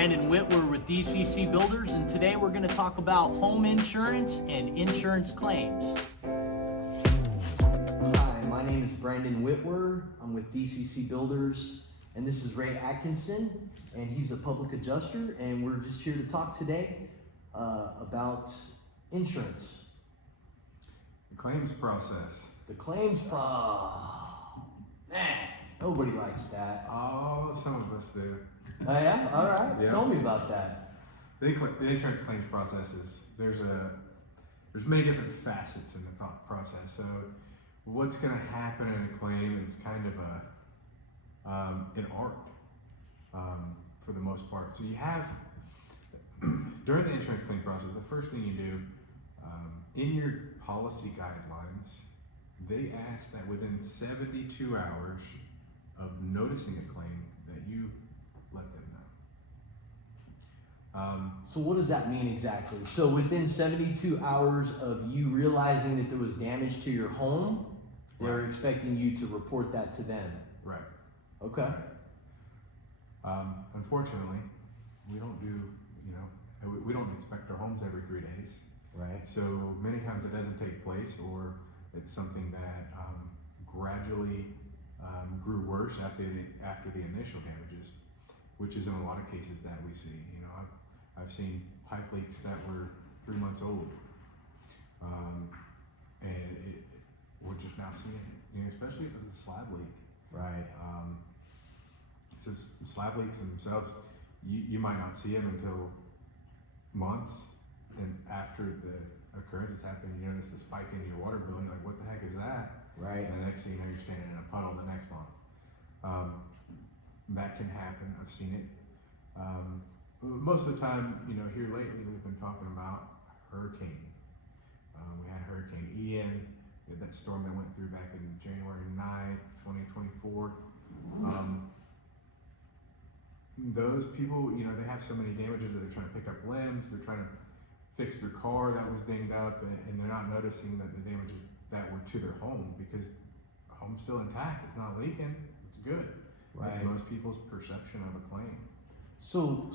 Brandon Wittwer with DCC Builders, and today we're going to talk about home insurance and insurance claims. Hi, my name is Brandon Wittwer. I'm with DCC Builders, and this is Ray Adkinson, and he's a public adjuster, and we're just here to talk today about insurance. The claims process. The claims process. Oh, man, nobody likes that. Oh, some of us do. Oh yeah? All right. Yeah. Tell me about that. The insurance claims process is, there's many different facets in the process. So what's going to happen in a claim is kind of an art for the most part. So you have, during the insurance claim process, the first thing you do, in your policy guidelines, they ask that within 72 hours of noticing a claim that you let them know. So what does that mean exactly? So within 72 hours of you realizing that there was damage to your home, they're expecting you to report that to them. Right. Okay. Unfortunately, we don't do, we don't inspect our homes every 3 days. Right. So many times it doesn't take place, or it's something that gradually grew worse after the initial damages, which is in a lot of cases that we see. I've seen pipe leaks that were 3 months old, and we're just now seeing it, especially if it's a slab leak. Right. So slab leaks themselves, you might not see them until months, and after the occurrence has happened, you notice the spike in your water bill, and you're like, what the heck is that? Right. And the next thing you know, you're standing in a puddle the next month. That can happen. I've seen it. Most of the time, here lately, we've been talking about hurricane. We had Hurricane Ian, we had that storm that went through back in January 9th, 2024. Those people, they have so many damages that they're trying to pick up limbs, they're trying to fix their car that was dinged up, and they're not noticing that the damages that were to their home, because the home's still intact, it's not leaking, it's good. Right. That's most people's perception of a claim. So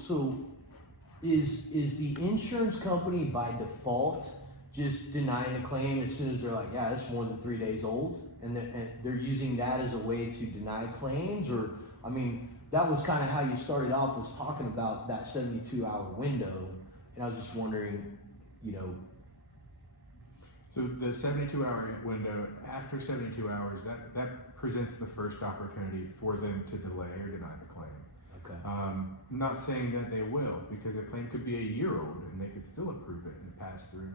is the insurance company by default just denying the claim as soon as they're like, yeah, it's more than 3 days old, and they're using that as a way to deny claims? Or, I mean, that was kind of how you started off, was talking about that 72-hour window, and I was just wondering, So the 72-hour window, after 72 hours, that presents the first opportunity for them to delay or deny the claim. Okay. Not saying that they will, because a claim could be a year old and they could still approve it and pass through.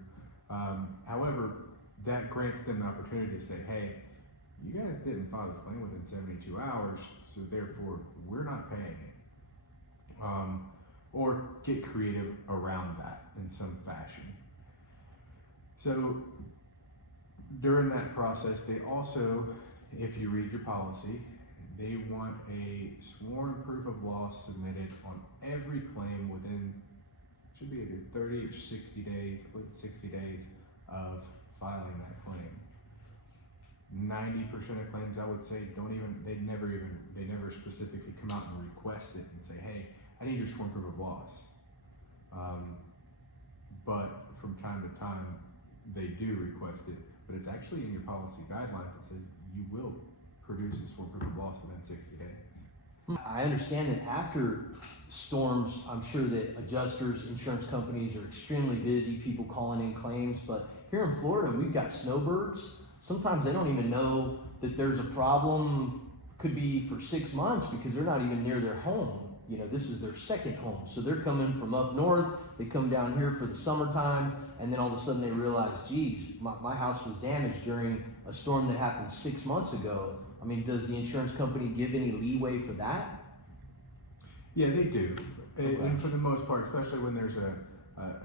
However, that grants them the opportunity to say, hey, you guys didn't file this claim within 72 hours, so therefore we're not paying it. Or get creative around that in some fashion. So during that process, they also, if you read your policy, they want a sworn proof of loss submitted on every claim within, should be either 30 or 60 days, I believe 60 days of filing that claim. 90% of claims, I would say, they never specifically come out and request it and say, hey, I need your sworn proof of loss. But from time to time, they do request it, but it's actually in your policy guidelines. It says you will produce a sworn proof of loss within 60 days. I understand that after storms, I'm sure that adjusters, insurance companies are extremely busy, people calling in claims, but here in Florida, we've got snowbirds. Sometimes they don't even know that there's a problem, could be for 6 months, because they're not even near their home. This is their second home. So they're coming from up north, they come down here for the summertime, and then all of a sudden they realize, geez, my house was damaged during a storm that happened 6 months ago. I mean, does the insurance company give any leeway for that? Yeah, they do. Okay. And for the most part, especially when there's a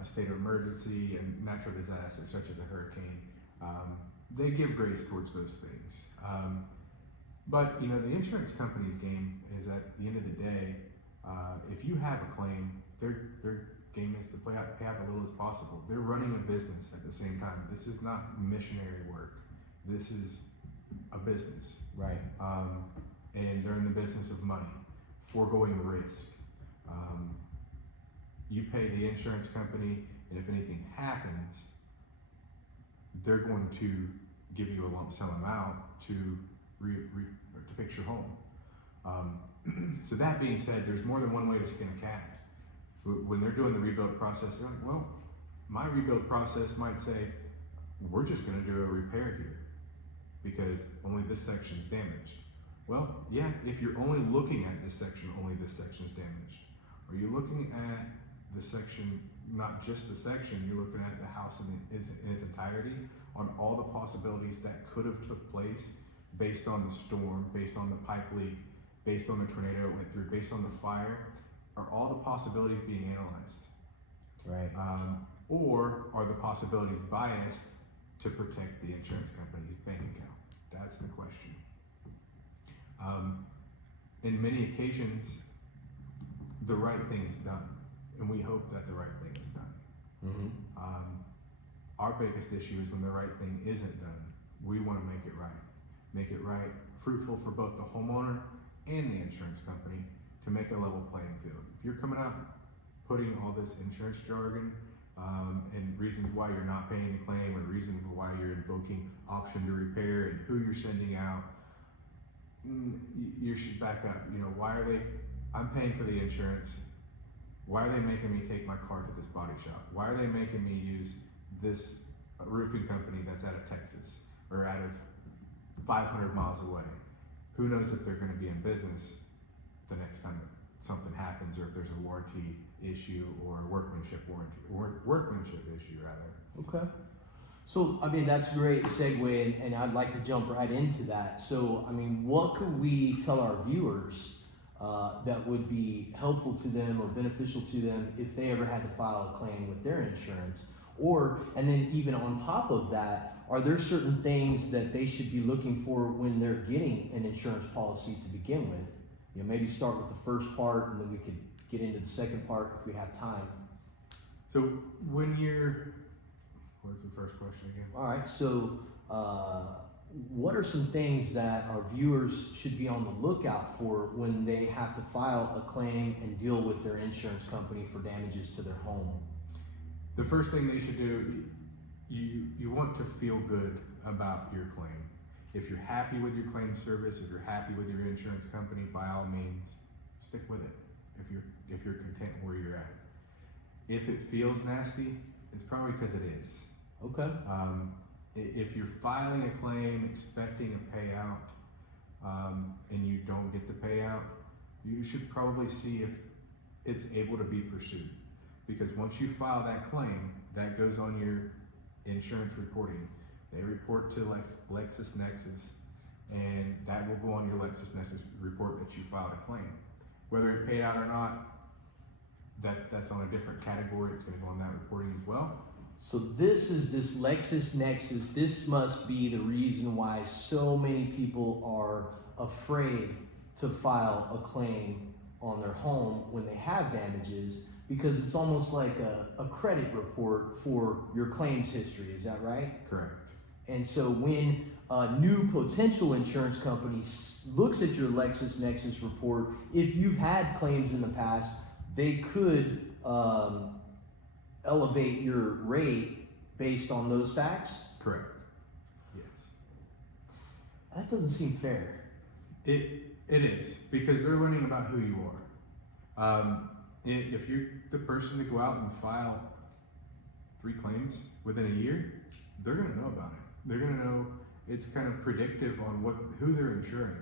state of emergency and natural disaster such as a hurricane, they give grace towards those things. But the insurance company's game is, at the end of the day, if you have a claim, their game is to pay out as little as possible. They're running a business at the same time. This is not missionary work. This is a business. Right. And they're in the business of money, foregoing risk. you pay the insurance company, and if anything happens, they're going to give you a lump sum amount to fix your home. So that being said, there's more than one way to skin a cat. When they're doing the rebuild process, they're like, well, my rebuild process might say, we're just going to do a repair here because only this section is damaged. Well, yeah, if you're only looking at this section, only this section is damaged. Are you looking at the section, not just the section, you're looking at the house in its entirety, on all the possibilities that could have took place based on the storm, based on the pipe leak, based on the tornado it went through, based on the fire? Are all the possibilities being analyzed? Right. Or are the possibilities biased to protect the insurance company's bank account? That's the question. In many occasions, the right thing is done, and we hope that the right thing is done. Mm-hmm. Our biggest issue is when the right thing isn't done. We want to make it right, fruitful for both the homeowner and the insurance company, to make a level playing field. If you're coming out putting all this insurance jargon and reasons why you're not paying the claim, or reasons why you're invoking option to repair and who you're sending out, you should back up. You know, why are they, I'm paying for the insurance, why are they making me take my car to this body shop? Why are they making me use this roofing company that's out of Texas or out of 500 miles away? Who knows if they're going to be in business the next time something happens, or if there's a warranty issue or a workmanship issue rather. Okay. So, I mean, that's a great segue, and I'd like to jump right into that. So, I mean, what could we tell our viewers that would be helpful to them or beneficial to them if they ever had to file a claim with their insurance? Or, and then even on top of that, are there certain things that they should be looking for when they're getting an insurance policy to begin with? You know, maybe start with the first part, and then we could get into the second part if we have time. So when you're, what's the first question again? All right, so what are some things that our viewers should be on the lookout for when they have to file a claim and deal with their insurance company for damages to their home? The first thing they should do, you want to feel good about your claim. If you're happy with your claim service, if you're happy with your insurance company, by all means, stick with it. If you're content where you're at. If it feels nasty, it's probably because it is. Okay. If you're filing a claim expecting a payout and you don't get the payout, you should probably see if it's able to be pursued. Because once you file that claim, that goes on your insurance reporting. They report to LexisNexis, and that will go on your LexisNexis report that you filed a claim. Whether it paid out or not, that's on a different category. It's going to go on that reporting as well. So this is this LexisNexis. This must be the reason why so many people are afraid to file a claim on their home when they have damages, because it's almost like a credit report for your claims history. Is that right? Correct. And so when a new potential insurance company looks at your LexisNexis report, if you've had claims in the past, they could elevate your rate based on those facts? Correct. Yes. That doesn't seem fair. It is, because they're learning about who you are. If you're the person to go out and file 3 claims within a year, they're going to know about it. They're going to know. It's kind of predictive on who they're insuring.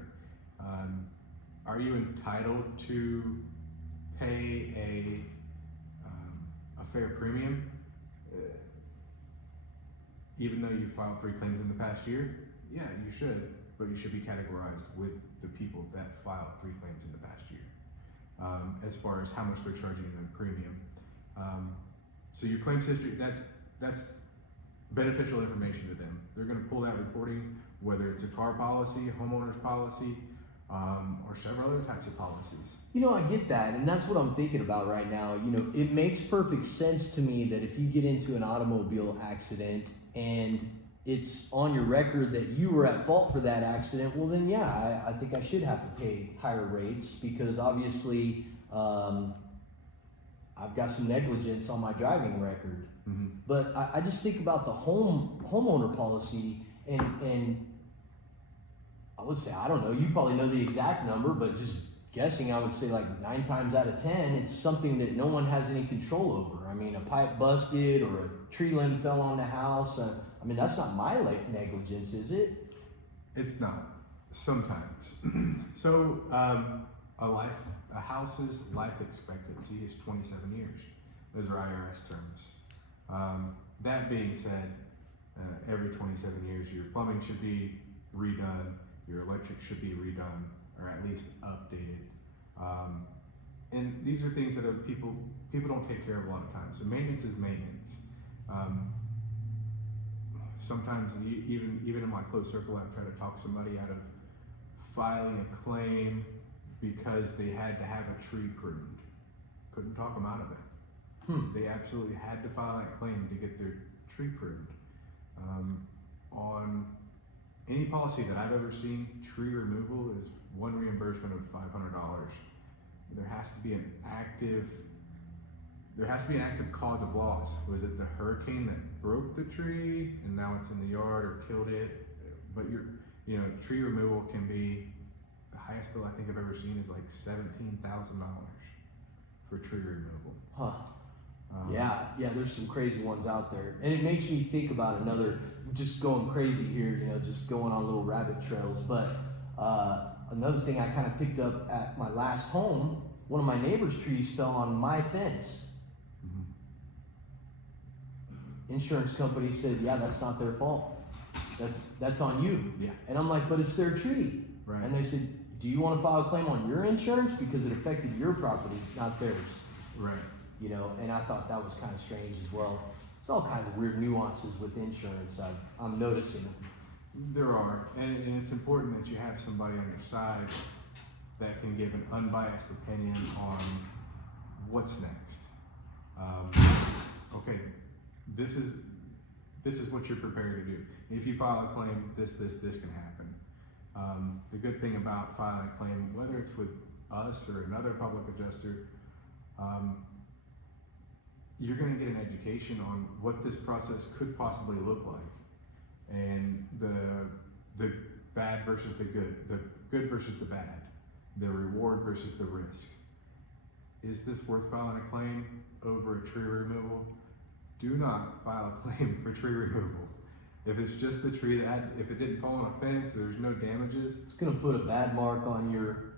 Are you entitled to pay a fair premium, even though you filed 3 claims in the past year? Yeah, you should, but you should be categorized with the people that filed 3 claims in the past year, as far as how much they're charging in premium. So your claims history, that's beneficial information to them. They're going to pull that reporting, whether it's a car policy, a homeowner's policy, or several other types of policies. You know, I get that, and that's what I'm thinking about right now. You know, it makes perfect sense to me that if you get into an automobile accident and it's on your record that you were at fault for that accident, well then yeah, I think I should have to pay higher rates, because obviously I I've got some negligence on my driving record. Mm-hmm. But I just think about the homeowner policy, and I would say, I don't know, you probably know the exact number, but just guessing, I would say like 9 times out of 10, it's something that no one has any control over. I mean, a pipe busted or a tree limb fell on the house. I mean, that's not my negligence, is it? It's not. Sometimes. So, a house's life expectancy is 27 years. Those are IRS terms. That being said, every 27 years, your plumbing should be redone, your electric should be redone, or at least updated. And these are things that people don't take care of a lot of times. So maintenance is maintenance. Sometimes, even in my close circle, I've tried to talk somebody out of filing a claim because they had to have a tree pruned. Couldn't talk them out of it. They absolutely had to file that claim to get their tree pruned. On any policy that I've ever seen, tree removal is one reimbursement of $500. There has to be an active cause of loss. Was it the hurricane that broke the tree and now it's in the yard or killed it? But tree removal can be, the highest bill I think I've ever seen is like $17,000 for tree removal. Huh. Yeah, there's some crazy ones out there. And it makes me think about another, just going crazy here, just going on little rabbit trails. But another thing I kind of picked up at my last home, one of my neighbor's trees fell on my fence. Insurance company said, yeah, that's not their fault. That's on you. Yeah. And I'm like, but it's their tree. Right. And they said, do you want to file a claim on your insurance because it affected your property, not theirs? Right. And I thought that was kind of strange as well. There's all kinds of weird nuances with insurance I'm noticing. There are, and it's important that you have somebody on your side that can give an unbiased opinion on what's next. Okay, this is what you're prepared to do. If you file a claim, this can happen. The good thing about filing a claim, whether it's with us or another public adjuster, you're going to get an education on what this process could possibly look like, and the bad versus the good versus the bad, the reward versus the risk. Is this worth filing a claim over a tree removal? Do not file a claim for tree removal. If it's just the tree if it didn't fall on a fence, there's no damages. It's going to put a bad mark on your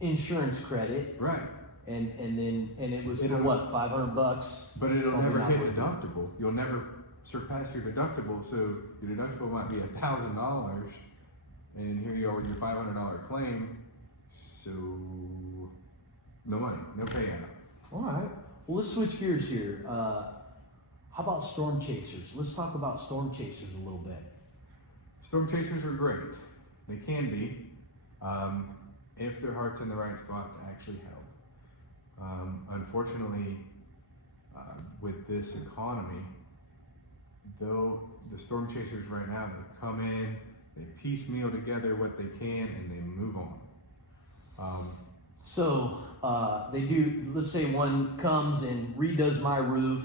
insurance credit. Right. And it was for what, $500? But it'll never hit deductible. You'll never surpass your deductible. So your deductible might be $1,000, and here you are with your $500 claim. So no money, no payout. All right. Well, let's switch gears here. How about storm chasers? Let's talk about storm chasers a little bit. Storm chasers are great. They can be, if their heart's in the right spot to actually help. Unfortunately, with this economy, though, the storm chasers right now, they come in, they piecemeal together what they can, and they move on. So they do, let's say one comes and redoes my roof,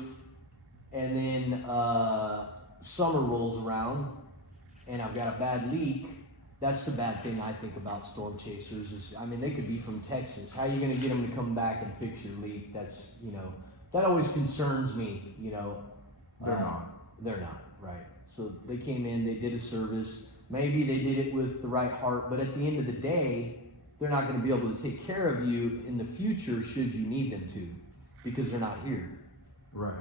and then summer rolls around, and I've got a bad leak. That's the bad thing I think about storm chasers is, they could be from Texas. How are you going to get them to come back and fix your leak? That's, that always concerns me, They're not. They're not, right. So they came in, they did a service. Maybe they did it with the right heart, but at the end of the day, they're not going to be able to take care of you in the future should you need them to, because they're not here. Right.